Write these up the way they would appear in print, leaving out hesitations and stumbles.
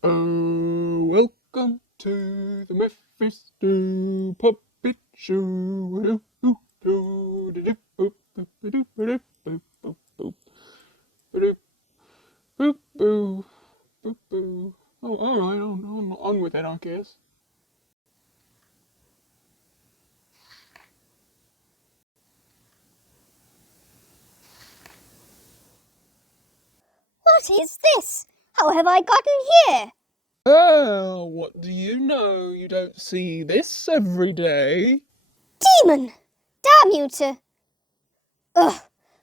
Welcome to the Mephisto puppet show. Oh, all right, on with it, I guess. What is this? How have I gotten here? Well, what do you know? You don't see this every day. Demon! Damn you to... Ugh,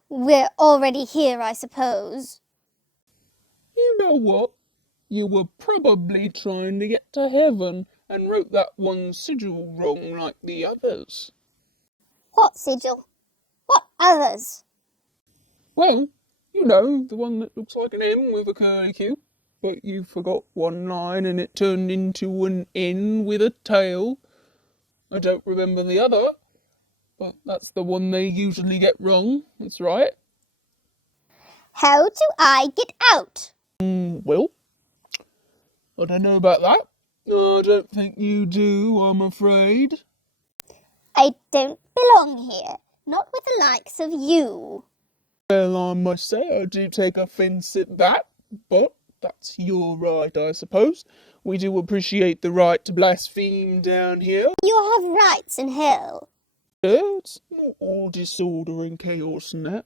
we're already here, I suppose. You know what? You were probably trying to get to heaven and wrote that one sigil wrong like the others. What sigil? What others? Well, you know, the one that looks like an M with a curly Q. But you forgot one line and it turned into an N with a tail. I don't remember the other, but that's the one they usually get wrong. That's right. How do I get out? Well, I don't know about that. I don't think you do, I'm afraid. I don't belong here. Not with the likes of you. Well, I must say I do take offence at that, but that's your right, I suppose. We do appreciate the right to blaspheme down here. You have rights in hell. It's not all disorder and chaos and that.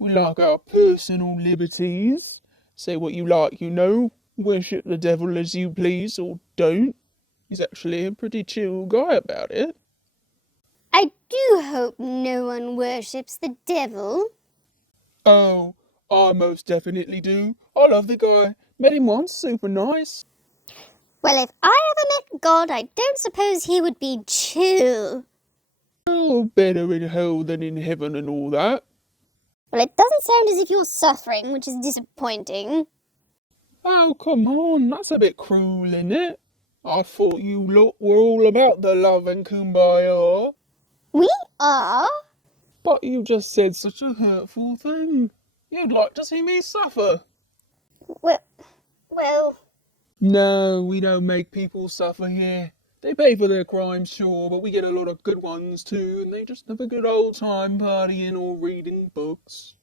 We like our personal liberties. Say what you like, you know. Worship the devil as you please, or don't. He's actually a pretty chill guy about it. I do hope no one worships the devil. Oh, I most definitely do. I love the guy. Met him once, super nice. Well, if I ever met God, I don't suppose he would be chill. Oh, better in hell than in heaven and all that. Well, it doesn't sound as if you're suffering, which is disappointing. Oh, come on, that's a bit cruel, isn't it? I thought you lot were all about the love and kumbaya. We are? But you just said such a hurtful thing. You'd like to see me suffer. Well... No, we don't make people suffer here. They pay for their crimes, sure, but we get a lot of good ones too, and they just have a good old time partying or reading books.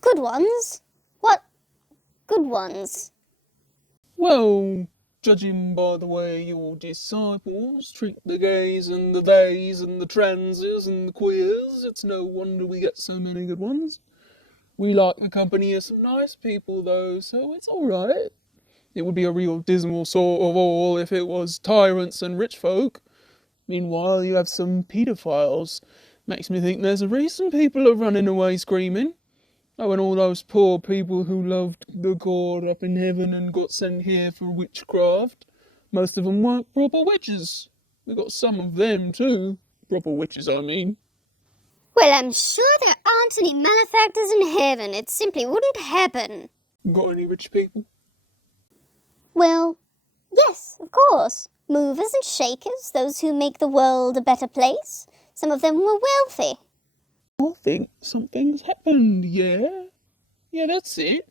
Good ones? What good ones? Well, judging by the way your disciples treat the gays and the theys and the transes and the queers, it's no wonder we get so many good ones. We like the company of some nice people, though, so it's alright. It would be a real dismal sort of all if it was tyrants and rich folk. Meanwhile, you have some paedophiles. Makes me think there's a reason people are running away screaming. Oh, and all those poor people who loved the God up in heaven and got sent here for witchcraft. Most of them weren't proper witches. We got some of them too. Proper witches, I mean. Well, I'm sure there aren't any malefactors in heaven. It simply wouldn't happen. Got any rich people? Well, yes, of course. Movers and shakers, those who make the world a better place. Some of them were wealthy. I think something's happened, yeah? Yeah, that's it.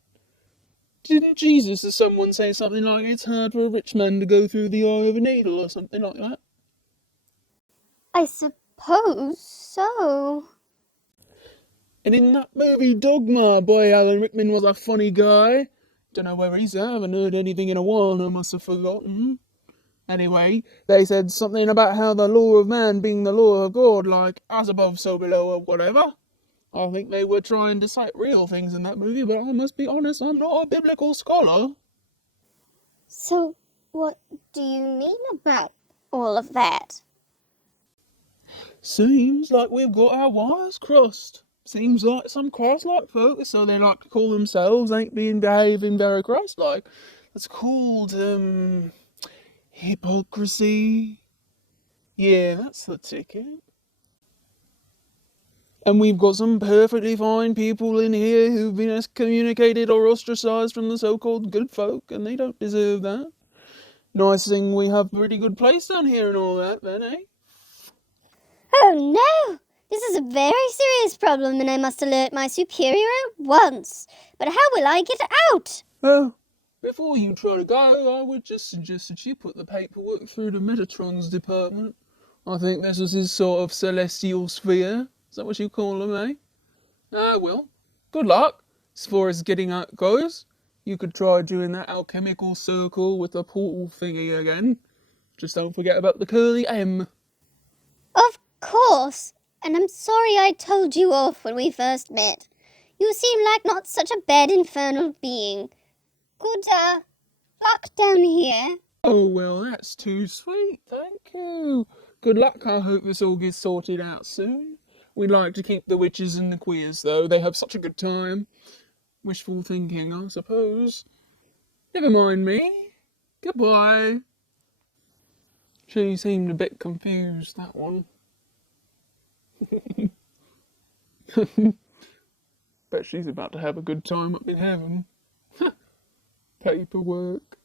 Didn't Jesus or someone say something like it's hard for a rich man to go through the eye of a needle or something like that? I suppose so. And in that movie Dogma, boy, Alan Rickman was a funny guy. Don't know where he's at, I haven't heard anything in a while, I must have forgotten. Anyway, they said something about how the law of man being the law of God, like as above, so below, or whatever. I think they were trying to cite real things in that movie, but I must be honest, I'm not a biblical scholar. So, what do you mean about all of that? Seems like we've got our wires crossed. Seems like some Christ-like folk, so they like to call themselves, ain't behaving very Christ-like. That's called, hypocrisy. Yeah, that's the ticket. And we've got some perfectly fine people in here who've been excommunicated or ostracised from the so-called good folk, and they don't deserve that. Nice thing we have a pretty good place down here and all that, then, eh? Oh no! This is a very serious problem and I must alert my superior at once. But how will I get out? Oh, Before you try to go, I would just suggest that you put the paperwork through to Metatron's department. I think this is his sort of celestial sphere. Is that what you call them, eh? Ah, well, good luck. As far as getting out goes, you could try doing that alchemical circle with the portal thingy again. Just don't forget about the curly M. Of course. And I'm sorry I told you off when we first met. You seem like not such a bad infernal being. Good, luck down here. Oh, well, that's too sweet, thank you. Good luck, I hope this all gets sorted out soon. We like to keep the witches and the queers, though. They have such a good time. Wishful thinking, I suppose. Never mind me. Goodbye. She seemed a bit confused, that one. Bet she's about to have a good time up in heaven. Paperwork.